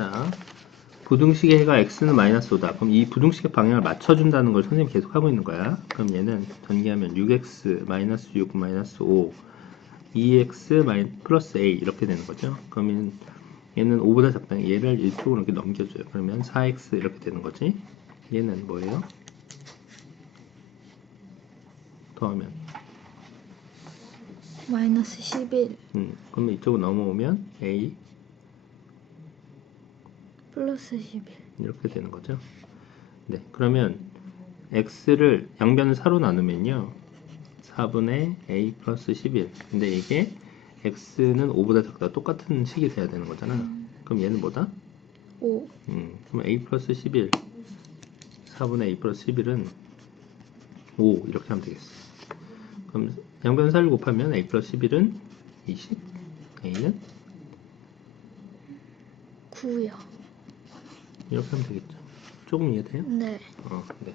자, 부등식의 해가 x는 마이너스 5다. 그럼 이 부등식의 방향을 맞춰준다는 걸 선생님이 계속 하고 있는 거야. 그럼 얘는 전개하면 6x 마이너스 6 마이너스 5 2x 마이 플러스 a 이렇게 되는 거죠. 그러면 얘는 5보다 작다. 얘를 이쪽으로 이렇게 넘겨줘요. 그러면 4x 이렇게 되는 거지. 얘는 뭐예요? 더하면 마이너스 11 음, 그러면 이쪽으로 넘어오면 a 플러스 11 이렇게 되는 거죠. 네, 그러면 x를 양변을 4로 나누면요. 4분의 a 플러스 11. 근데 이게 x는 5보다 작다 똑같은 식이 돼야 되는 거잖아. 그럼 얘는 뭐다? 5 음, 그럼 a 플러스 11. 4분의 a 플러스 11은 5 이렇게 하면 되겠어. 그럼 양변 4를 곱하면 a 플러스 11은 20. a는 9요 이렇게 하면 되겠죠. 조금 이해돼요? 네 어, 네.